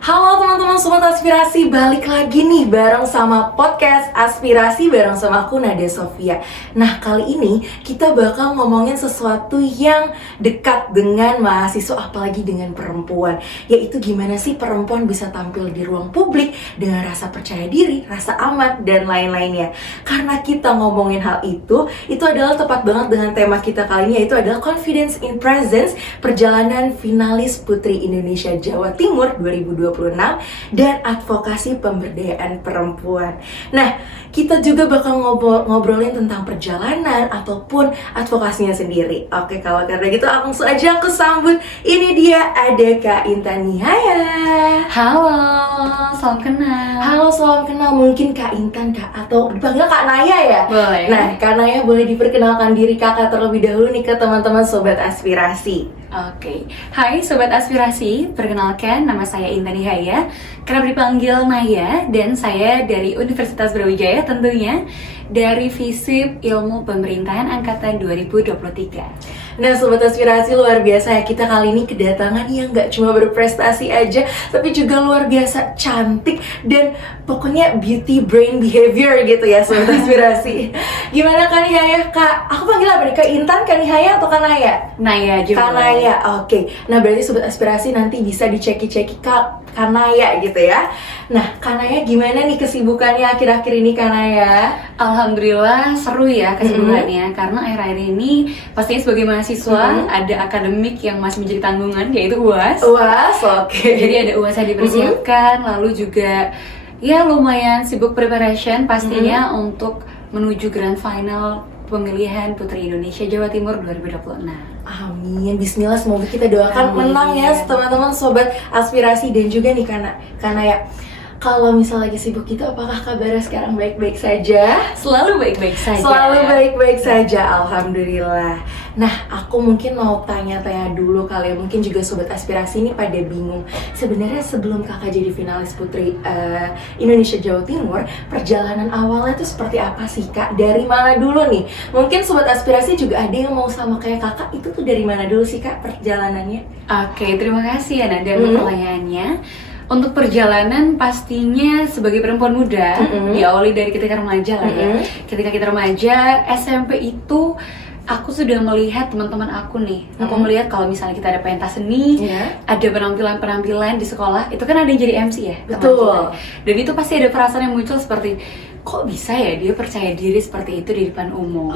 Halo teman-teman Sobat Aspirasi, balik lagi nih bareng sama podcast Aspirasi bareng sama aku Nadia Sofia. Nah kali ini kita bakal ngomongin sesuatu yang dekat dengan mahasiswa, apalagi dengan perempuan. Yaitu gimana sih perempuan bisa tampil di ruang publik dengan rasa percaya diri, rasa aman, dan lain-lainnya. Karena kita ngomongin hal itu adalah tepat banget dengan tema kita kali ini, yaitu adalah Confidence in Presence, perjalanan finalis Putri Indonesia Jawa Timur 2026 dan advokasi pemberdayaan perempuan. Nah, kita juga bakal ngobrolin tentang perjalanan ataupun advokasinya sendiri. Oke, kalau karena gitu langsung aja aku sambut. Ini dia ada Kak Intan Nihaya. Halo, salam kenal. Halo, salam kenal. Mungkin Kak Intan, Kak, atau dipanggil Kak Naya ya? Boleh. Nah, Kak Naya boleh diperkenalkan diri Kakak terlebih dahulu nih ke teman-teman Sobat Aspirasi. Oke. Hai Sobat Aspirasi, perkenalkan nama saya Intan Nihaya, kerap dipanggil Naya, dan saya dari Universitas Brawijaya tentunya, dari FISIP Ilmu Pemerintahan Angkatan 2023. Nah Sobat Aspirasi, luar biasa ya, kita kali ini kedatangan yang gak cuma berprestasi aja, tapi juga luar biasa cantik dan pokoknya beauty brain behavior gitu ya Sobat Aspirasi. Gimana Kak Nihaya? Kak, aku panggil apa nih? Kak Intan, Kak Nihaya, atau Kak Naya? Naya juga. Kak Naya, oke. Nah berarti Sobat Aspirasi nanti bisa diceki-ceki Kak Naya gitu ya. Nah Kak Naya, gimana nih kesibukannya akhir-akhir ini Kak Naya? Alhamdulillah seru ya kesibukannya, karena akhir-akhir ini pastinya sebagai mahasiswa ada akademik yang masih menjadi tanggungan, yaitu UAS. UAS, oke. Jadi ada UAS yang dipersiapkan, lalu juga ya lumayan sibuk preparation pastinya untuk menuju grand final pemilihan Putri Indonesia Jawa Timur 2026. Amin, bismillah, semoga kita doakan menang ya teman-teman Sobat Aspirasi. Dan juga nih karena ya, kalau misalnya lagi sibuk gitu, apakah kabarnya sekarang baik-baik saja? Selalu baik-baik saja. Selalu baik-baik saja, alhamdulillah. Nah, aku mungkin mau tanya-tanya dulu kali ya, mungkin juga Sobat Aspirasi ini pada bingung. Sebenarnya sebelum kakak jadi finalis Putri Indonesia Jawa Timur, perjalanan awalnya tuh seperti apa sih Kak? Dari mana dulu nih? Mungkin Sobat Aspirasi juga ada yang mau sama kayak kakak, itu tuh dari mana dulu sih Kak perjalanannya? Oke, terima kasih ya Nada untuk pertanyaannya. Untuk perjalanan pastinya sebagai perempuan muda diawali dari ketika remaja lah ya. Ketika kita remaja, SMP itu aku sudah melihat teman-teman aku nih. Aku melihat kalau misalnya kita ada pentas seni, ada penampilan-penampilan di sekolah, itu kan ada yang jadi MC ya. Betul. Dan itu pasti ada perasaan yang muncul seperti, kok bisa ya dia percaya diri seperti itu di depan umum?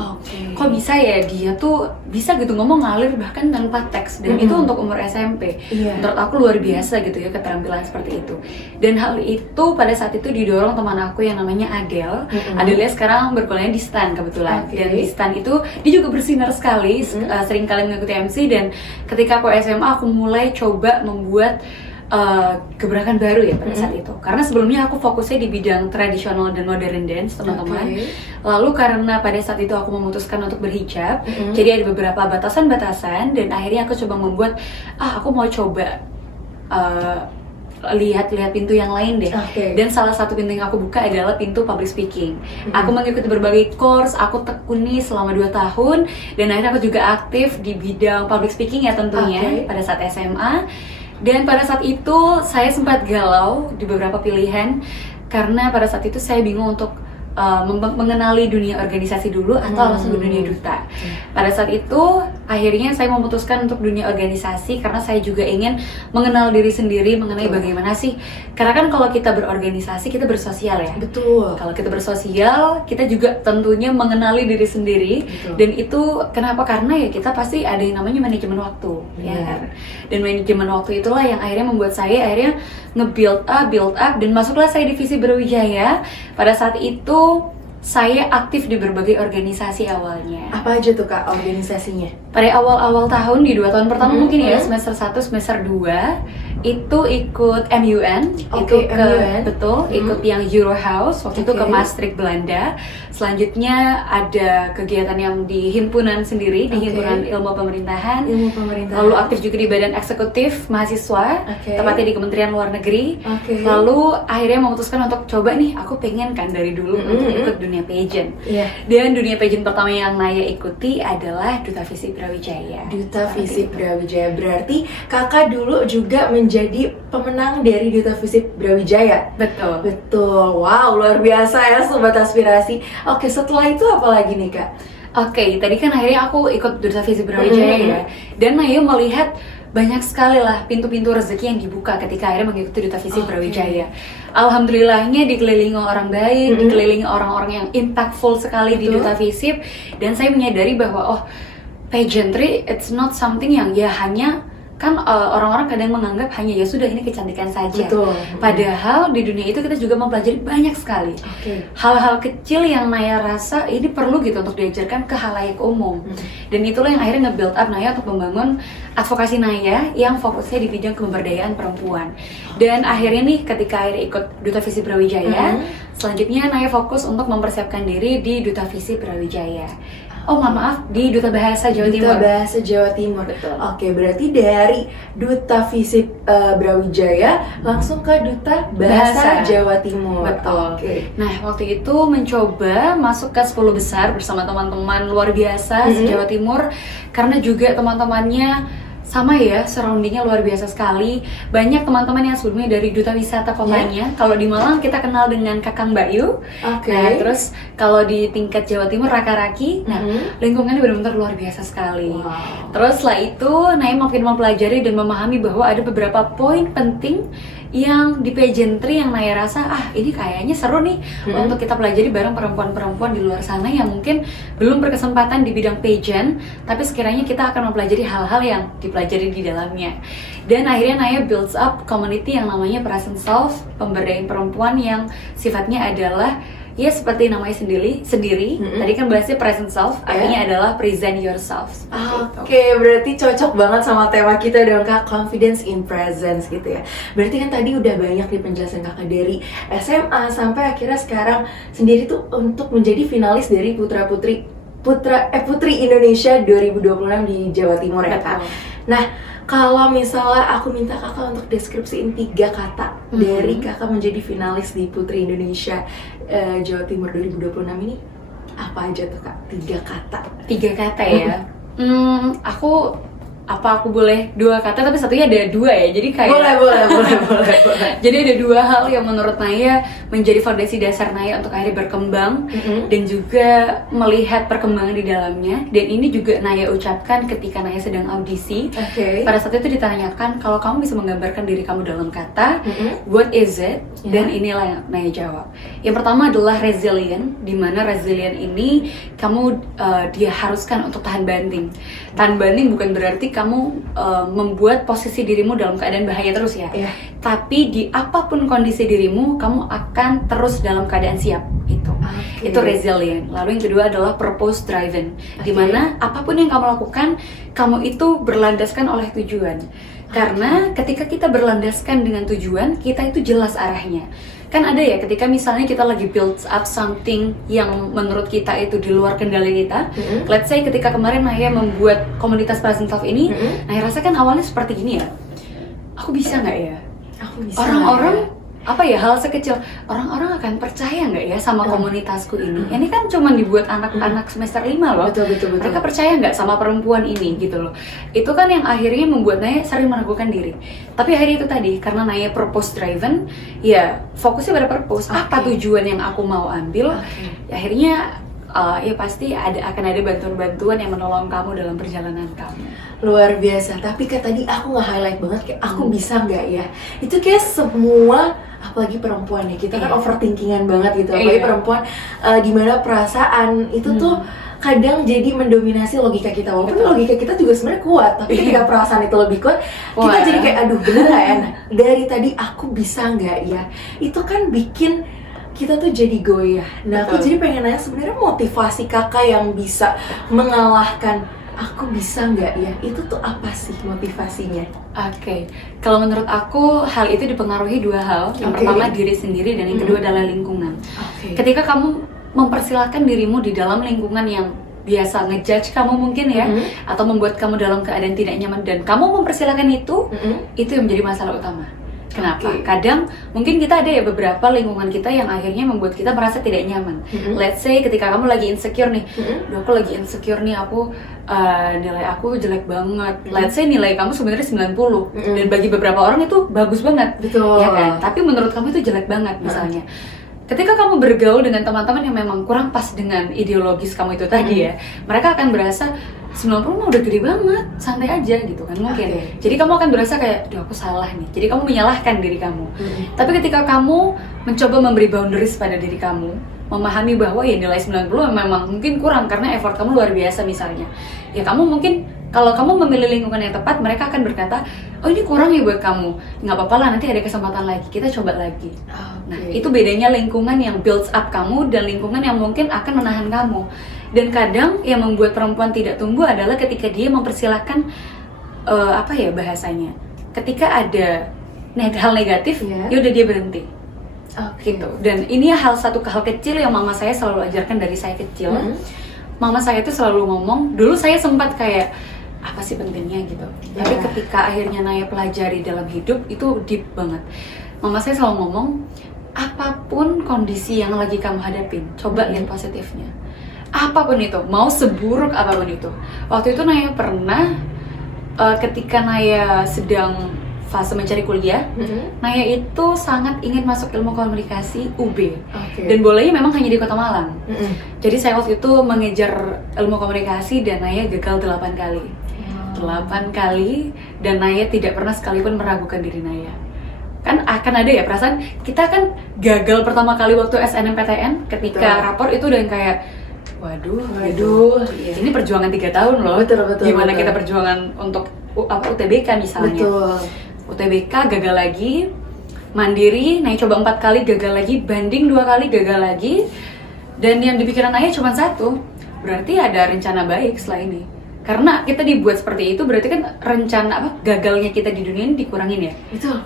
Kok bisa ya dia tuh bisa gitu ngomong ngalir bahkan tanpa teks, dan itu untuk umur SMP. Menurut aku luar biasa gitu ya keterampilan seperti itu. Dan hal itu pada saat itu didorong teman aku yang namanya Adele. Adele sekarang berkuliah di STAN kebetulan. Dan di STAN itu dia juga bersinar sekali, sering kali mengikuti MC. Dan ketika aku SMA aku mulai coba membuat gebrakan baru ya pada saat itu, karena sebelumnya aku fokusnya di bidang tradisional dan modern dance teman-teman. Lalu karena pada saat itu aku memutuskan untuk berhijab, jadi ada beberapa batasan-batasan, dan akhirnya aku coba membuat aku mau coba lihat-lihat pintu yang lain deh. Dan salah satu pintu yang aku buka adalah pintu public speaking. Aku mengikuti berbagai course, aku tekuni selama 2 tahun, dan akhirnya aku juga aktif di bidang public speaking ya tentunya pada saat SMA. Dan pada saat itu saya sempat galau di beberapa pilihan, karena pada saat itu saya bingung untuk mengenali dunia organisasi dulu atau langsung ke dunia duta. Pada saat itu akhirnya saya memutuskan untuk dunia organisasi, karena saya juga ingin mengenal diri sendiri mengenai bagaimana sih, karena kan kalau kita berorganisasi kita bersosial ya. Betul. Kalau kita bersosial kita juga tentunya mengenali diri sendiri. Dan itu kenapa? Karena ya kita pasti ada yang namanya manajemen waktu, ya kan? Dan manajemen waktu itulah yang akhirnya membuat saya akhirnya build up dan masuklah saya divisi Brawijaya. Pada saat itu saya aktif di berbagai organisasi awalnya. Apa aja tuh Kak organisasinya? Pada awal-awal tahun, di 2 tahun pertama mungkin ya, semester 1, semester 2 itu ikut MUN, ikut yang Euro House, waktu itu ke Maastricht, Belanda. Selanjutnya ada kegiatan yang di himpunan sendiri, di himpunan ilmu pemerintahan. Lalu aktif juga di badan eksekutif mahasiswa, tepatnya di Kementerian Luar Negeri. Lalu akhirnya memutuskan untuk coba nih, aku pengen kan dari dulu untuk ikut dunia dunia pageant. Iya. Dan dunia pageant pertama yang Naya ikuti adalah Duta Visip Brawijaya. Duta Visip Brawijaya, berarti kakak dulu juga menjadi pemenang dari Duta Visip Brawijaya. Betul. Betul, wow luar biasa ya Sobat Aspirasi. Oke, setelah itu apa lagi nih Kak? Oke, tadi kan akhirnya aku ikut Duta Visip Brawijaya ya. Dan Naya melihat banyak sekali lah pintu-pintu rezeki yang dibuka ketika akhirnya mengikuti Duta Visip Brawijaya. Alhamdulillahnya dikelilingi orang baik, dikelilingi orang-orang yang impactful sekali di Duta Visip, dan saya menyadari bahwa pageantry it's not something yang ya hanya kan orang-orang kadang menganggap hanya ya sudah ini kecantikan saja. Betul. Padahal di dunia itu kita juga mempelajari banyak sekali hal-hal kecil yang Naya rasa ini perlu gitu untuk diajarkan ke halayak umum. Dan itulah yang akhirnya nge-build up Naya untuk membangun advokasi Naya yang fokusnya di bidang pemberdayaan perempuan. Dan akhirnya nih ketika akhirnya ikut Duta Visip Brawijaya, selanjutnya Naya fokus untuk mempersiapkan diri di Duta Visip Brawijaya. Oh maaf, di Duta Bahasa Jawa Timur. Duta Bahasa Jawa Timur. Betul. Oke, berarti dari Duta Visip Brawijaya langsung ke Duta Bahasa Jawa Timur. Betul. Oke. Nah, waktu itu mencoba masuk ke 10 besar bersama teman-teman luar biasa se-Jawa Timur, karena juga teman-temannya sama ya, surroundingnya luar biasa sekali. Banyak teman-teman yang sebelumnya dari Duta Wisata kotanya. Kalau di Malang kita kenal dengan Kakang Bayu. Nah, terus kalau di tingkat Jawa Timur Raka-Raki. Nah, lingkungannya benar-benar luar biasa sekali. Terus setelah itu Naya makin mempelajari dan memahami bahwa ada beberapa poin penting yang di pageantry yang Naya rasa ini kayaknya seru nih untuk kita pelajari bareng perempuan-perempuan di luar sana yang mungkin belum berkesempatan di bidang pageant, tapi sekiranya kita akan mempelajari hal-hal yang dipelajari di dalamnya. Dan akhirnya Naya builds up community yang namanya Present Self, pemberdayaan perempuan yang sifatnya adalah ya seperti namanya sendiri. Tadi kan bahasnya present self, artinya adalah present yourself. Oke, berarti cocok banget sama tema kita dong Kak, confidence in presence gitu ya. Berarti kan tadi udah banyak nih penjelasan Kakak dari SMA sampai akhirnya sekarang sendiri tuh untuk menjadi finalis dari Putri Indonesia 2026 di Jawa Timur ya Kak. Nah, kalau misalnya aku minta kakak untuk deskripsiin 3 kata dari kakak menjadi finalis di Putri Indonesia Jawa Timur 2026 ini, apa aja tuh Kak? 3 kata. 3 kata ya. Aku boleh 2 kata tapi satunya ada 2 ya. Jadi kayak boleh. Jadi ada 2 hal yang menurut Naya menjadi fondasi dasar Naya untuk akhirnya berkembang dan juga melihat perkembangan di dalamnya. Dan ini juga Naya ucapkan ketika Naya sedang audisi. Pada saat itu ditanyakan kalau kamu bisa menggambarkan diri kamu dalam kata, what is it? Dan inilah yang Naya jawab. Yang pertama adalah resilient, di mana resilient ini kamu diharuskan untuk tahan banting. Tahan banting bukan berarti kamu membuat posisi dirimu dalam keadaan bahaya terus ya. Tapi di apapun kondisi dirimu, kamu akan terus dalam keadaan siap. Itu resilient. Lalu yang kedua adalah purpose driven, di mana apapun yang kamu lakukan, kamu itu berlandaskan oleh tujuan. Karena ketika kita berlandaskan dengan tujuan, kita itu jelas arahnya. Kan ada ya ketika misalnya kita lagi build up something yang menurut kita itu di luar kendali kita. Let's say ketika kemarin Naya membuat komunitas Present Self ini, Naya rasakan awalnya seperti gini ya. Aku bisa nggak ya? Orang-orang hal sekecil, orang-orang akan percaya nggak ya sama komunitasku ini? Ini kan cuma dibuat anak-anak semester 5 loh. Betul. Mereka percaya nggak sama perempuan ini gitu loh. Itu kan yang akhirnya membuat Naya sering meragukan diri. Tapi akhirnya itu tadi, karena Naya purpose driven, ya fokusnya pada purpose. Apa tujuan yang aku mau ambil? Akhirnya ya pasti akan ada bantuan-bantuan yang menolong kamu dalam perjalanan kamu. Luar biasa. Tapi kayak tadi aku nge-highlight banget kayak aku bisa nggak ya? Itu kayak semua, apalagi perempuan ya, kita kan overthinkingan banget gitu. Apalagi perempuan, dimana perasaan itu tuh kadang jadi mendominasi logika kita. Walaupun logika kita juga sebenarnya kuat, tapi ketika perasaan itu lebih kuat, kita jadi kayak aduh bener gak ya? Nah, dari tadi aku bisa nggak ya? Itu kan bikin kita tuh jadi goyah. Nah, aku jadi pengen nanya sebenarnya motivasi kakak yang bisa mengalahkan aku bisa nggak ya? Itu tuh apa sih motivasinya? Kalau menurut aku hal itu dipengaruhi 2 hal. Yang pertama diri sendiri dan yang kedua adalah lingkungan. Ketika kamu mempersilahkan dirimu di dalam lingkungan yang biasa ngejudge kamu mungkin ya, atau membuat kamu dalam keadaan tidak nyaman dan kamu mempersilahkan itu yang menjadi masalah utama. Kenapa? Oke. Kadang mungkin kita ada ya beberapa lingkungan kita yang akhirnya membuat kita merasa tidak nyaman. Let's say ketika kamu lagi insecure nih, "Duh, aku lagi insecure nih, aku nilai aku jelek banget." Let's say nilai kamu sebenarnya 90 dan bagi beberapa orang itu bagus banget. Betul. Ya kan? Tapi menurut kamu itu jelek banget misalnya. Ketika kamu bergaul dengan teman-teman yang memang kurang pas dengan ideologis kamu itu tadi ya, mereka akan berasa 90 mah udah gede banget, santai aja gitu kan mungkin. Oke. Jadi kamu akan berasa kayak, duh aku salah nih. Jadi kamu menyalahkan diri kamu. Tapi ketika kamu mencoba memberi boundaries pada diri kamu, memahami bahwa ya nilai 90 memang mungkin kurang karena effort kamu luar biasa misalnya. Ya kamu mungkin kalau kamu memilih lingkungan yang tepat, mereka akan berkata, oh ini kurang ya buat kamu. Nggak apa-apa lah, nanti ada kesempatan lagi, kita coba lagi. Nah itu bedanya lingkungan yang builds up kamu dan lingkungan yang mungkin akan menahan kamu. Dan kadang yang membuat perempuan tidak tumbuh adalah ketika dia mempersilahkan apa ya bahasanya, ketika ada hal negatif, ya udah dia berhenti. Gitu. Dan ini hal kecil yang mama saya selalu ajarkan dari saya kecil. Mama saya tuh selalu ngomong, dulu saya sempat kayak apa sih pentingnya gitu. Tapi ketika akhirnya Naya pelajari dalam hidup itu deep banget. Mama saya selalu ngomong, apapun kondisi yang lagi kamu hadapin, coba lihat positifnya. Apapun itu, mau seburuk apapun itu. Waktu itu Naya pernah ketika Naya sedang fase mencari kuliah, Naya itu sangat ingin masuk ilmu komunikasi UB. Dan bolehnya memang hanya di Kota Malang. Jadi saya waktu itu mengejar ilmu komunikasi dan Naya gagal 8 kali. 8 kali dan Naya tidak pernah sekalipun meragukan diri Naya. Kan akan ada ya perasaan kita kan gagal pertama kali waktu SNMPTN ketika rapor itu udah yang kayak waduh, ini perjuangan 3 tahun loh. Gimana kita perjuangan untuk UTBK misalnya. UTBK gagal lagi, mandiri, Naya coba 4 kali gagal lagi, banding 2 kali gagal lagi. Dan yang di pikiran Naya cuma satu, berarti ada rencana baik setelah ini. Karena kita dibuat seperti itu berarti kan rencana gagalnya kita di dunia ini dikurangin ya.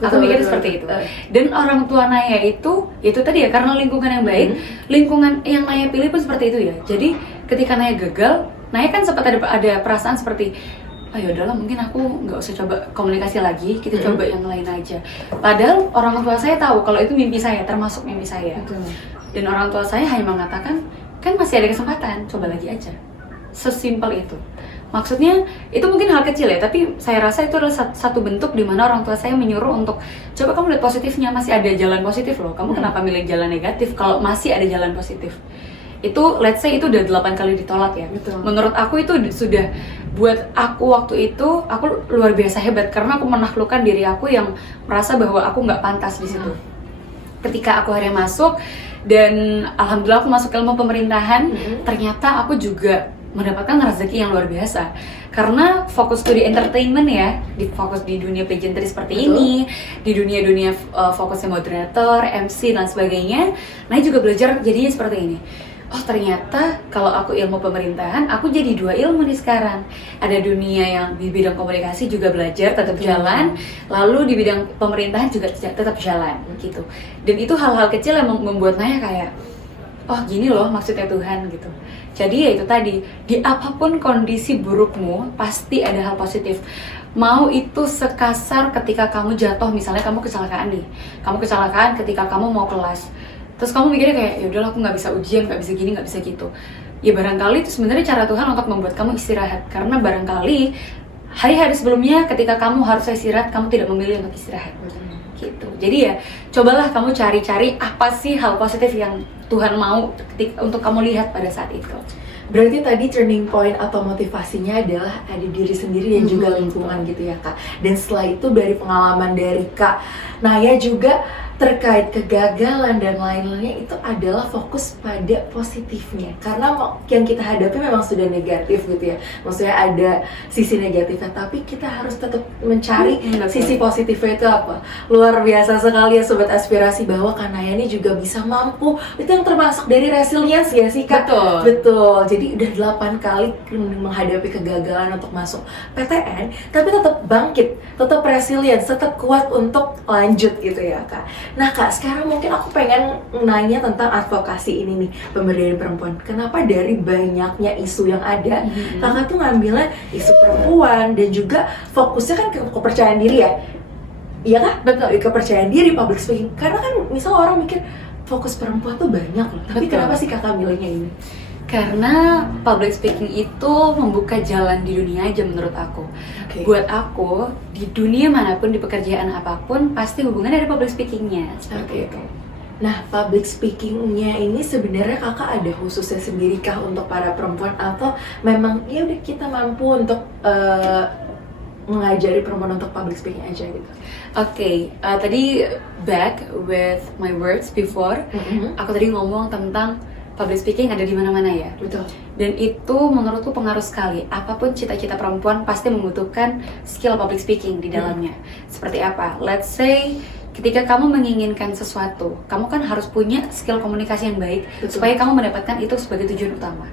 Aku mikirnya seperti itu. Dan orang tua Naya itu tadi ya karena lingkungan yang baik, lingkungan yang Naya pilih pun seperti itu ya. Jadi ketika Naya gagal, Naya kan sempat ada perasaan seperti ya udahlah mungkin aku nggak usah coba komunikasi lagi, kita coba yang lain aja. Padahal orang tua saya tahu kalau itu mimpi saya, termasuk mimpi saya. Dan orang tua saya hanya mengatakan kan masih ada kesempatan, coba lagi aja. Sesimpel itu. Maksudnya itu mungkin hal kecil ya, tapi saya rasa itu adalah satu bentuk di mana orang tua saya menyuruh untuk coba kamu lihat positifnya, masih ada jalan positif loh. Kamu kenapa milih jalan negatif kalau masih ada jalan positif? Itu let's say itu udah 8 kali ditolak ya. Menurut aku itu sudah buat aku waktu itu aku luar biasa hebat karena aku menaklukkan diri aku yang merasa bahwa aku nggak pantas di situ. Ketika aku akhirnya masuk dan alhamdulillah aku masuk ke ilmu pemerintahan, ternyata aku juga mendapatkan rezeki yang luar biasa karena fokus di entertainment ya, fokus di dunia pageantry seperti ini, di dunia fokusnya moderator, MC dan sebagainya. Nah juga belajar jadinya seperti ini. Oh ternyata kalau aku ilmu pemerintahan, aku jadi 2 ilmu nih sekarang. Ada dunia yang di bidang komunikasi juga belajar, tetap jalan. Lalu di bidang pemerintahan juga tetap jalan gitu. Dan itu hal-hal kecil yang membuat Naya kayak oh gini loh maksudnya Tuhan gitu. Jadi ya itu tadi, di apapun kondisi burukmu pasti ada hal positif. Mau itu sekasar ketika kamu jatuh, misalnya kamu kecelakaan nih. Kamu kecelakaan ketika kamu mau kelas. Terus kamu mikirnya kayak ya udahlah aku nggak bisa ujian, nggak bisa gini, nggak bisa gitu. Ya barangkali itu sebenarnya cara Tuhan untuk membuat kamu istirahat. Karena barangkali hari-hari sebelumnya ketika kamu harus istirahat, kamu tidak memilih untuk istirahat. Gitu. Jadi ya cobalah kamu cari-cari apa sih hal positif yang Tuhan mau untuk kamu lihat pada saat itu. Berarti tadi turning point atau motivasinya adalah ada diri sendiri dan juga lingkungan gitu ya Kak. Dan setelah itu dari pengalaman dari Kak Naya juga terkait kegagalan dan lain-lainnya itu adalah fokus pada positifnya. Karena yang kita hadapi memang sudah negatif gitu ya. Maksudnya ada sisi negatifnya, tapi kita harus tetap mencari sisi positifnya itu apa. Luar biasa sekali ya Sobat Aspirasi bahwa Kak Naya ini juga bisa mampu. Itu yang termasuk dari resilience ya sih Kak? Betul. Jadi udah 8 kali menghadapi kegagalan untuk masuk PTN, tapi tetap bangkit, tetap resilience, tetap kuat untuk lanjut gitu ya Kak. Nah Kak, sekarang mungkin aku pengen nanya tentang advokasi ini nih, pemberdayaan perempuan. Kenapa dari banyaknya isu yang ada, Kakak tuh ngambilnya isu perempuan dan juga fokusnya kan ke kepercayaan diri ya. Iya kan? Betul. Kepercayaan diri, public speaking. Karena kan misal orang mikir fokus perempuan tuh banyak loh. Tapi Betul. kenapa sih kakak milihnya ini? Karena public speaking itu membuka jalan di dunia aja menurut aku. Oke. Buat aku, di dunia manapun, di pekerjaan apapun, pasti hubungannya ada public speakingnya. Oke. Nah, public speakingnya ini sebenarnya kakak ada khususnya sendiri kah untuk para perempuan atau memang ya udah kita mampu untuk mengajari perempuan untuk public speaking aja gitu? Oke, tadi back with my words before, aku tadi ngomong tentang public speaking ada di mana-mana ya. Betul. Dan itu menurutku pengaruh sekali. Apapun cita-cita perempuan pasti membutuhkan skill public speaking di dalamnya. Seperti apa? Let's say ketika kamu menginginkan sesuatu, kamu kan harus punya skill komunikasi yang baik. Betul. Supaya kamu mendapatkan itu sebagai tujuan utama.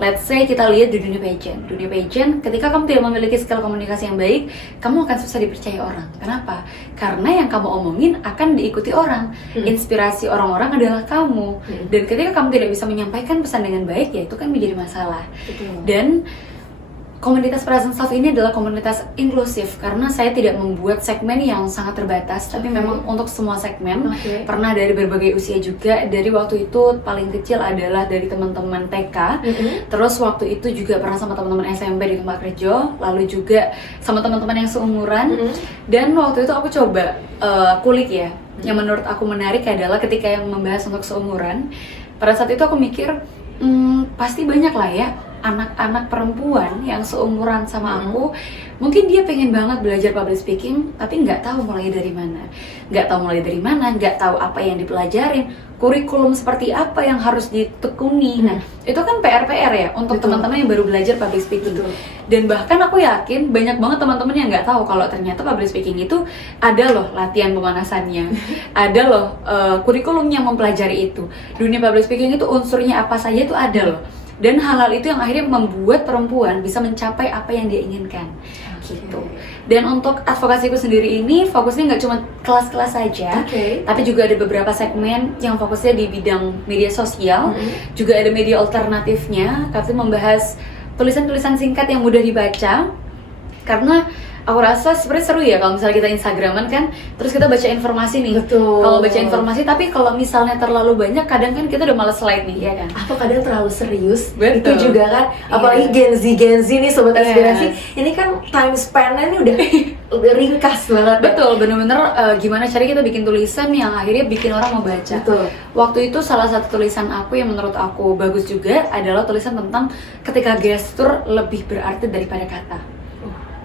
Let's say kita lihat di dunia pageant. Dunia pageant, ketika kamu tidak memiliki skill komunikasi yang baik, kamu akan susah dipercaya orang. Kenapa? Karena yang kamu omongin akan diikuti orang. Inspirasi orang-orang adalah kamu. Dan ketika kamu tidak bisa menyampaikan pesan dengan baik, ya itu kan menjadi masalah. Betul. Dan komunitas Present Self ini adalah komunitas inklusif karena saya tidak membuat segmen yang sangat terbatas, tapi memang untuk semua segmen. Pernah dari berbagai usia juga. Dari waktu itu paling kecil adalah dari teman-teman TK, terus waktu itu juga pernah sama teman-teman SMP di tempat kerja, lalu juga sama teman-teman yang seumuran. Dan waktu itu aku coba kulik ya. Yang menurut aku menarik adalah ketika yang membahas untuk seumuran. Pada saat itu aku mikir, pasti banyak lah ya anak-anak perempuan yang seumuran sama aku, mungkin dia pengen banget belajar public speaking, tapi nggak tahu mulai dari mana, nggak tahu apa yang dipelajarin, kurikulum seperti apa yang harus ditekuni. Nah, itu kan PR ya untuk teman-teman yang baru belajar public speaking. Dan bahkan aku yakin banyak banget teman-teman yang nggak tahu kalau ternyata public speaking itu ada loh latihan pemanasannya, ada loh kurikulum yang mempelajari itu. Dunia public speaking itu unsurnya apa saja itu ada loh. Dan hal-hal itu yang akhirnya membuat perempuan bisa mencapai apa yang dia inginkan, gitu. Dan untuk advokasiku sendiri ini fokusnya nggak cuma kelas-kelas saja, tapi juga ada beberapa segmen yang fokusnya di bidang media sosial, juga ada media alternatifnya, tapi membahas tulisan-tulisan singkat yang mudah dibaca. Karena aku rasa sebenarnya seru ya kalau misalnya kita Instagraman kan, terus kita baca informasi nih. Kalau baca informasi, tapi kalau misalnya terlalu banyak, kadang kan kita udah males slide nih, ya kan? Atau kadang terlalu serius. Betul. Itu juga kan, apalagi Gen Z nih sobat aspirasi, ini kan time span-nya nih udah ringkas banget. Betul, bener-bener gimana cara kita bikin tulisan yang akhirnya bikin orang mau baca. Waktu itu salah satu tulisan aku yang menurut aku bagus juga adalah tulisan tentang ketika gestur lebih berarti daripada kata.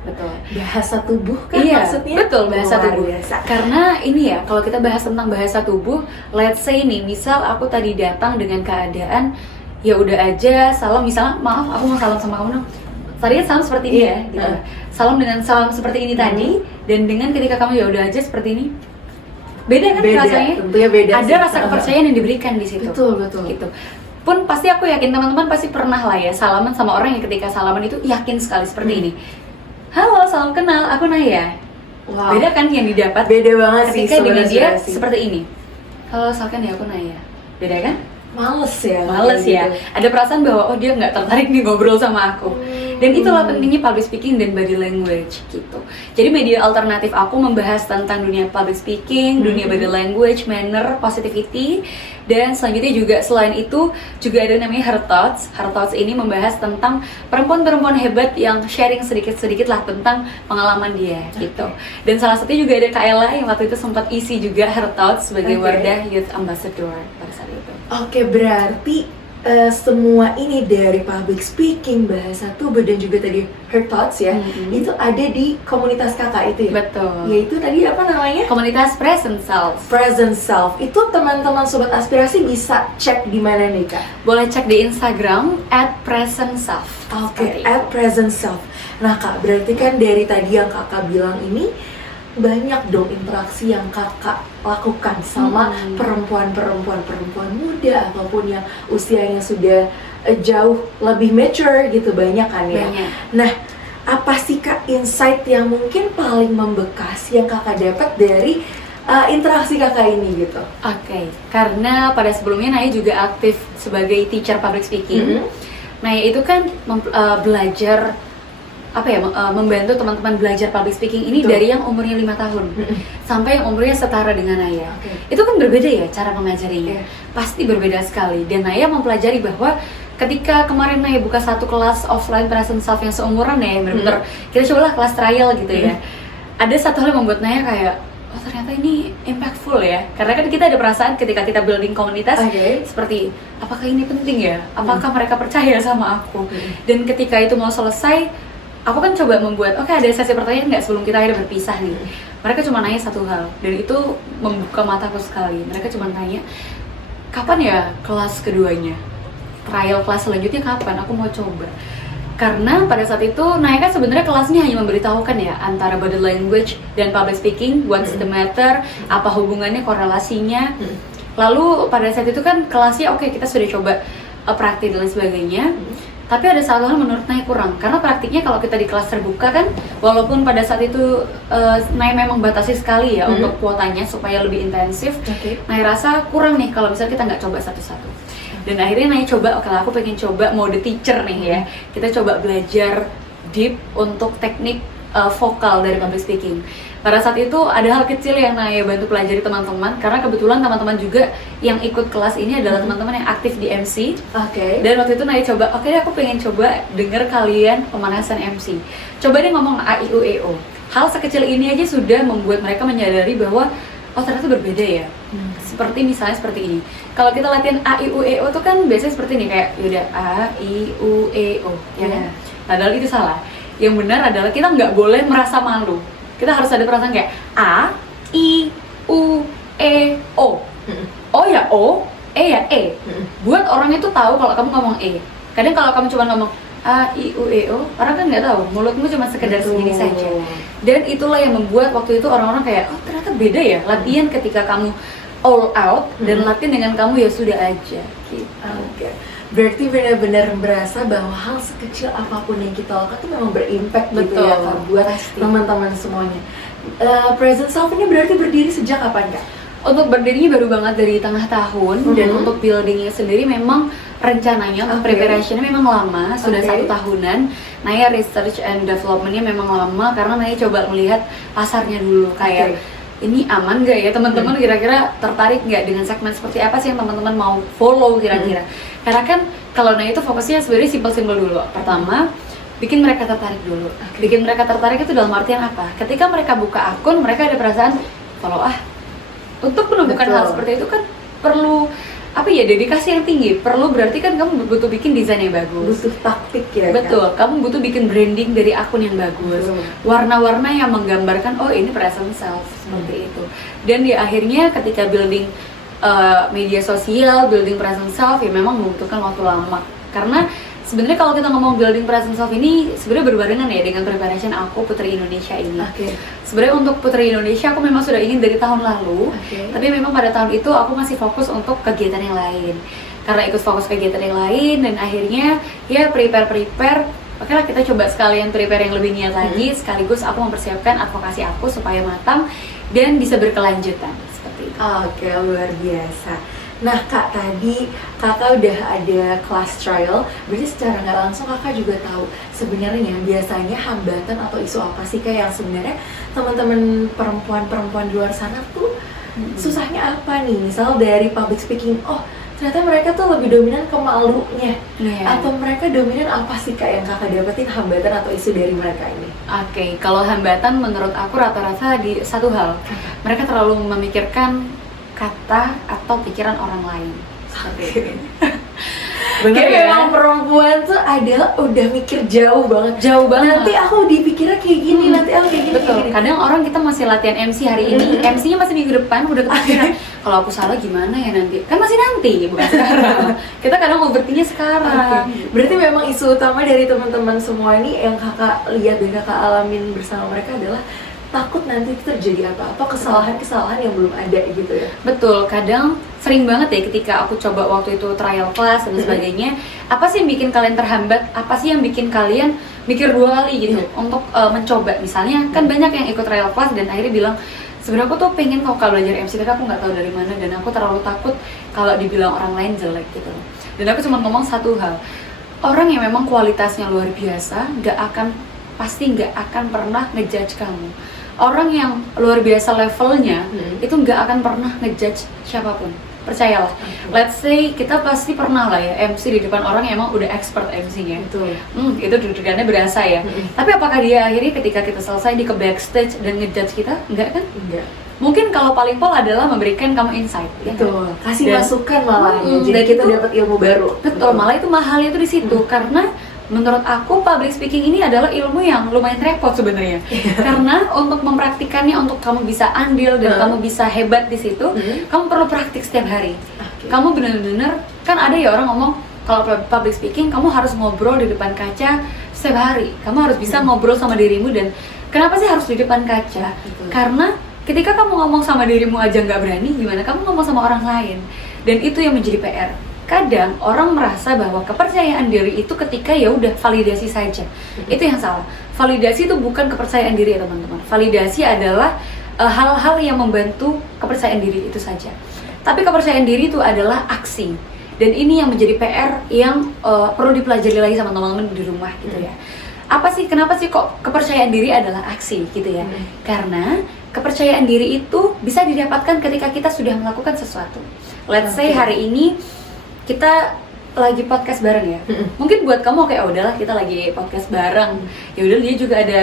Betul. Bahasa tubuh kan maksudnya? Betul, bahasa tubuh. Karena ini ya, kalau kita bahas tentang bahasa tubuh, let's say nih, misal aku tadi datang dengan keadaan ya udah aja salam, misalnya maaf aku mau salam sama kamu dong. Tadi kan salam seperti ini ya, gitu. Salam dengan salam seperti ini tadi, dan dengan ketika kamu ya udah aja seperti ini. Beda kan rasanya? Tentunya beda. Ada rasa kepercayaan yang diberikan di situ. Betul. Gitu. Pun pasti aku yakin teman-teman pasti pernah lah ya salaman sama orang yang ketika salaman itu yakin sekali seperti ini. Halo, salam kenal, aku Naya. Beda kan yang didapat? Beda banget ketika dengan dia seperti ini. Halo, salam ya, aku Naya. Beda kan? Males ya. Gitu. Ada perasaan bahwa dia nggak tertarik nih ngobrol sama aku. Dan itulah pentingnya public speaking dan body language gitu. Jadi media alternatif aku membahas tentang dunia public speaking, dunia body language, manner, positivity. Dan selanjutnya juga selain itu juga ada namanya Her Thoughts. Her Thoughts ini membahas tentang perempuan-perempuan hebat yang sharing sedikit-sedikit lah tentang pengalaman dia gitu. Dan salah satunya juga ada Kak Ella yang waktu itu sempat isi juga Her Thoughts sebagai Wardah Youth Ambassador pada saat itu. Oke, berarti semua ini dari public speaking, bahasa tubuh, dan juga tadi Her Thoughts ya, itu ada di komunitas kakak itu ya? Betul. Yaitu tadi apa namanya? Komunitas Present Self. Present Self. Itu teman-teman sobat aspirasi bisa cek di mana nih kak? Boleh cek di Instagram @presentself. Oke, @presentself. Nah kak, berarti kan dari tadi yang kakak bilang ini banyak dong interaksi yang kakak lakukan sama perempuan muda ataupun yang usianya sudah jauh lebih mature gitu, banyak kan ya. Nah, apa sih kak insight yang mungkin paling membekas yang kakak dapat dari interaksi kakak ini gitu? Oke, karena pada sebelumnya Naya juga aktif sebagai teacher public speaking. Naya itu kan belajar membantu teman-teman belajar public speaking ini dari yang umurnya 5 tahun sampai yang umurnya setara dengan Naya. Itu kan berbeda ya cara mengajarinya, pasti berbeda sekali. Dan Naya mempelajari bahwa ketika kemarin Naya buka satu kelas offline presence self yang seumuran ya, benar-benar kita cobalah kelas trial gitu ya. Ada satu hal yang membuat Naya kayak, oh ternyata ini impactful ya. Karena kan kita ada perasaan ketika kita building komunitas seperti, apakah ini penting ya? Apakah mereka percaya sama aku? Dan ketika itu mau selesai, aku kan coba membuat, ada sesi pertanyaan nggak sebelum kita akhirnya berpisah nih. Mereka cuma nanya satu hal, dan itu membuka mataku sekali. Mereka cuma tanya, kapan ya kelas keduanya? Trial kelas selanjutnya kapan? Aku mau coba. Karena pada saat itu Naya kan sebenarnya kelasnya hanya memberitahukan ya antara body language dan public speaking, what's the matter, apa hubungannya, korelasinya. Lalu pada saat itu kan kelasnya kita sudah coba praktik dan sebagainya. Tapi ada satu hal menurut Naya kurang, karena praktiknya kalau kita di kelas terbuka kan, walaupun pada saat itu Naya memang batasi sekali ya untuk kuotanya supaya lebih intensif. Naya rasa kurang nih kalau misalnya kita nggak coba satu-satu. Dan akhirnya Naya coba, aku pengen coba mode teacher nih ya. Kita coba belajar deep untuk teknik vokal dari public speaking. Pada saat itu ada hal kecil yang Naya bantu pelajari teman-teman, karena kebetulan teman-teman juga yang ikut kelas ini adalah teman-teman yang aktif di MC. Dan waktu itu Naya coba, aku pengen coba denger kalian pemanasan MC. Coba deh ngomong A, I, U, E, O. Hal sekecil ini aja sudah membuat mereka menyadari bahwa ternyata berbeda ya. Seperti misalnya seperti ini. Kalau kita latihan A, I, U, E, O tuh kan biasanya seperti ini, kayak yaudah A, I, U, E, O ya kan? Padahal itu salah. Yang benar adalah kita nggak boleh merasa malu. Kita harus ada perasaan kayak A, I, U, E, O. O ya O, E ya E. Buat orang itu tahu kalau kamu ngomong E. Kadang kalau kamu cuma ngomong A, I, U, E, O, orang kan nggak tahu, mulutmu cuma sekedar segini saja. Dan itulah yang membuat waktu itu orang-orang kayak, ternyata beda ya latihan ketika kamu all out dan latihan dengan kamu ya sudah aja gitu. Berarti benar-benar berasa bahwa hal sekecil apapun yang kita lakukan itu memang berimpact gitu ya Kak, buat teman-teman semuanya. Present Self ini berarti berdiri sejak kapan Kak? Untuk berdirinya baru banget dari tengah tahun, dan untuk buildingnya sendiri memang rencananya, preparationnya memang lama, sudah 1 tahunan. Naya research and developmentnya memang lama karena Naya coba melihat pasarnya dulu, kayak ini aman nggak ya teman-teman, kira-kira tertarik nggak dengan segmen seperti apa sih yang teman-teman mau follow kira-kira. Karena kan kalau Naya itu fokusnya sebenarnya simpel-simpel dulu. Pertama, bikin mereka tertarik dulu. Bikin mereka tertarik itu dalam artian apa? Ketika mereka buka akun, mereka ada perasaan follow Untuk menemukan hal seperti itu kan perlu dedikasi yang tinggi. Perlu berarti kan kamu butuh bikin desain yang bagus, butuh taktik ya. Betul, kamu butuh bikin branding dari akun yang bagus, warna-warna yang menggambarkan ini present self seperti itu. Dan di akhirnya ketika building media sosial, building present self ya memang membutuhkan waktu lama. Karena sebenarnya kalau kita ngomong building present self ini sebenarnya berbarengan ya dengan preparation aku Putri Indonesia ini. Sebenarnya untuk Putri Indonesia aku memang sudah ingin dari tahun lalu, tapi memang pada tahun itu aku masih fokus untuk kegiatan yang lain. Karena ikut fokus kegiatan yang lain dan akhirnya ya prepare. Oke lah, kita coba sekalian prepare yang lebih niat lagi, sekaligus aku mempersiapkan advokasi aku supaya matang dan bisa berkelanjutan seperti itu. Luar biasa. Nah Kak, tadi Kakak udah ada class trial, berarti secara nggak langsung Kakak juga tahu sebenarnya biasanya hambatan atau isu apa sih Kak yang sebenarnya teman-teman perempuan di luar sana tuh susahnya apa nih? Misal dari public speaking, ternyata mereka tuh lebih dominan ke malunya, atau mereka dominan apa sih Kak yang Kakak dapetin hambatan atau isu dari mereka ini? Kalau hambatan menurut aku rata-rata di satu hal, mereka terlalu memikirkan kata atau pikiran orang lain. Kayak memang perempuan tuh udah mikir jauh banget. Nanti aku dipikirnya kayak gini, nanti aku kayak gini. Betul. Kadang orang kita masih latihan MC hari ini, MC-nya masih minggu depan udah kepikiran. Kalau aku salah gimana ya nanti? Kan masih nanti, bukan sekarang. Kita kadang overthinknya sekarang. Berarti memang isu utama dari teman-teman semua ini yang Kakak lihat dan Kakak alamin bersama mereka adalah takut nanti terjadi apa-apa, kesalahan-kesalahan yang belum ada gitu ya. Betul, kadang sering banget ya ketika aku coba waktu itu trial class dan sebagainya, apa sih yang bikin kalian terhambat, apa sih yang bikin kalian mikir 2 kali gitu untuk mencoba. Misalnya kan banyak yang ikut trial class dan akhirnya bilang, sebenarnya aku tuh pengen vokal belajar MC, tapi aku nggak tahu dari mana dan aku terlalu takut kalau dibilang orang lain jelek gitu. Dan aku cuma ngomong satu hal, orang yang memang kualitasnya luar biasa nggak akan pasti nggak akan pernah ngejudge kamu. Orang yang luar biasa levelnya itu nggak akan pernah ngejudge siapapun. Percayalah. Let's say kita pasti pernah lah ya MC di depan orang yang emang udah expert MC-nya. Betul. Itu deg-degannya berasa ya. Tapi apakah dia akhirnya ketika kita selesai di ke backstage dan ngejudge kita? Enggak kan? Enggak. Mungkin kalau paling pol adalah memberikan kamu insight. Betul. Ya, kasih masukan malah. Jadi kita dapat ilmu baru. Betul. Malah itu mahalnya itu di situ karena menurut aku public speaking ini adalah ilmu yang lumayan repot sebenarnya. Karena untuk mempraktikannya, untuk kamu bisa andil dan kamu bisa hebat di situ, kamu perlu praktik setiap hari. Kamu benar-benar kan ada ya orang ngomong kalau public speaking kamu harus ngobrol di depan kaca setiap hari. Kamu harus bisa ngobrol sama dirimu. Dan kenapa sih harus di depan kaca? Karena ketika kamu ngomong sama dirimu aja nggak berani, gimana kamu ngomong sama orang lain? Dan itu yang menjadi PR. Kadang orang merasa bahwa kepercayaan diri itu ketika ya udah validasi saja. Itu yang salah. Validasi itu bukan kepercayaan diri ya teman-teman. Validasi adalah hal-hal yang membantu kepercayaan diri itu saja. Tapi kepercayaan diri itu adalah aksi. Dan ini yang menjadi PR yang perlu dipelajari lagi sama teman-teman di rumah gitu ya. Kenapa sih kok kepercayaan diri adalah aksi gitu ya? Karena kepercayaan diri itu bisa didapatkan ketika kita sudah melakukan sesuatu. Let's say hari ini kita lagi podcast bareng ya. Mungkin buat kamu kayak udahlah kita lagi podcast bareng. Ya udah dia juga ada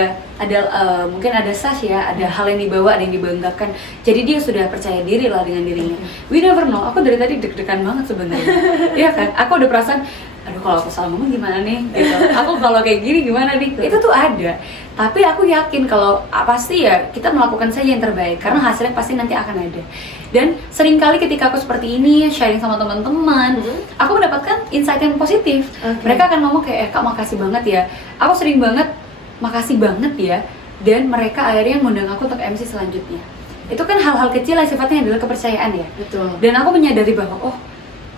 mungkin ada sas ya, ada hal yang dibawa, ada yang dibanggakan. Jadi dia sudah percaya diri lah dengan dirinya. We never know. Aku dari tadi deg-degan banget sebenarnya. Iya kan? Aku udah perasaan aduh kalau aku salah ngomong gimana nih gitu. Aku kalau kayak gini gimana nih? Itu tuh ada. Tapi aku yakin kalau pasti ya kita melakukan saja yang terbaik karena hasilnya pasti nanti akan ada. Dan seringkali ketika aku seperti ini sharing sama teman-teman, aku mendapatkan insight yang positif. Mereka akan ngomong kayak Kak makasih banget ya. Aku sering banget makasih banget ya. Dan mereka akhirnya ngundang aku untuk MC selanjutnya. Itu kan hal-hal kecil yang sifatnya adalah kepercayaan ya. Betul. Dan aku menyadari bahwa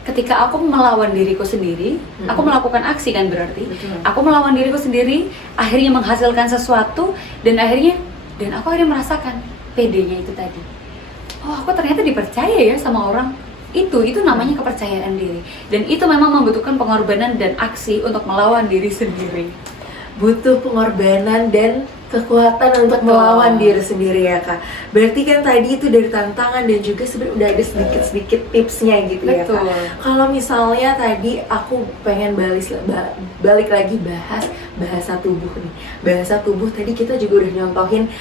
ketika aku melawan diriku sendiri, aku melakukan aksi kan berarti. Aku melawan diriku sendiri, akhirnya menghasilkan sesuatu dan aku akhirnya merasakan PD-nya itu tadi. Aku ternyata dipercaya ya sama orang. Itu namanya kepercayaan diri. Dan itu memang membutuhkan pengorbanan dan aksi untuk melawan diri sendiri. Butuh pengorbanan dan kekuatan untuk melawan diri sendiri ya Kak. Berarti kan tadi itu dari tantangan dan juga sebenarnya udah ada sedikit-sedikit tipsnya gitu ya Kak. Kalau misalnya tadi aku pengen balik lagi bahas bahasa tubuh nih. Bahasa tubuh tadi kita juga udah nyontohin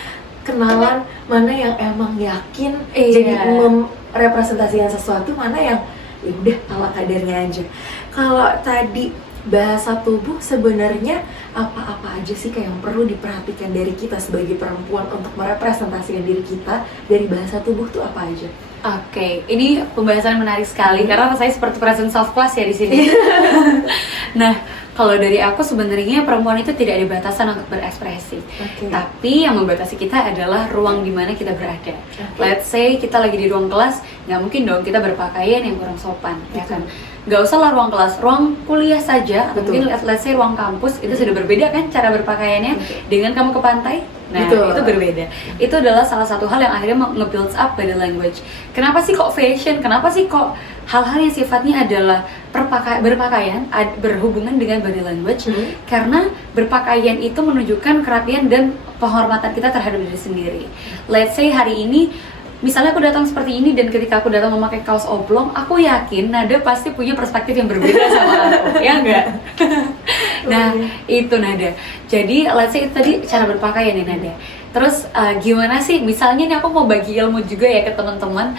kenalan mana yang emang yakin jadi merepresentasikan sesuatu, mana yang ya udah ala kadarnya aja. Kalau tadi bahasa tubuh sebenarnya apa-apa aja sih kayak yang perlu diperhatikan dari kita sebagai perempuan untuk merepresentasikan diri kita dari bahasa tubuh tuh apa aja? Oke, ini pembahasan menarik sekali karena saya seperti present self class ya di sini. Nah, kalau dari aku sebenarnya perempuan itu tidak ada batasan untuk berekspresi. Tapi yang membatasi kita adalah ruang di mana kita berada. Let's say kita lagi di ruang kelas, nggak mungkin dong kita berpakaian yang kurang sopan, ya kan? Nggak usah lah ruang kelas, ruang kuliah saja, mungkin let's say ruang kampus itu sudah berbeda kan cara berpakaiannya dengan kamu ke pantai. Nah, itu berbeda. Itu adalah salah satu hal yang akhirnya nge-build up body language. Kenapa sih kok fashion? Kenapa sih kok hal-hal yang sifatnya adalah berpakaian berhubungan dengan body language? Karena berpakaian itu menunjukkan kerapian dan penghormatan kita terhadap diri sendiri. Let's say hari ini misalnya aku datang seperti ini dan ketika aku datang memakai kaos oblong, aku yakin Nada pasti punya perspektif yang berbeda sama aku, ya enggak? Nah, itu Nada. Jadi, let's say itu tadi cara berpakaian ya Nada. Terus gimana sih? Misalnya nih aku mau bagi ilmu juga ya ke teman-teman.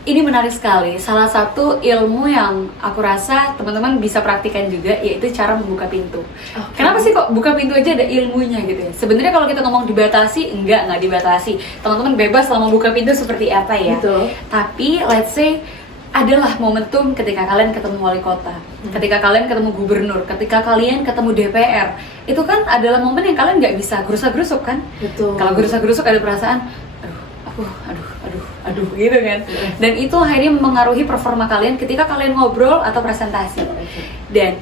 Ini menarik sekali. Salah satu ilmu yang aku rasa teman-teman bisa praktikan juga yaitu cara membuka pintu. Kenapa sih kok buka pintu aja ada ilmunya gitu ya? Sebenarnya kalau kita ngomong dibatasi, enggak dibatasi. Teman-teman bebas selama buka pintu seperti apa ya. Tapi let's say adalah momentum ketika kalian ketemu wali kota, ketika kalian ketemu gubernur, ketika kalian ketemu DPR. Itu kan adalah momen yang kalian nggak bisa gerusak-gerusuk kan? Kalau gerusak-gerusuk ada perasaan aduh gitu kan. Dan itu akhirnya mempengaruhi performa kalian ketika kalian ngobrol atau presentasi. Dan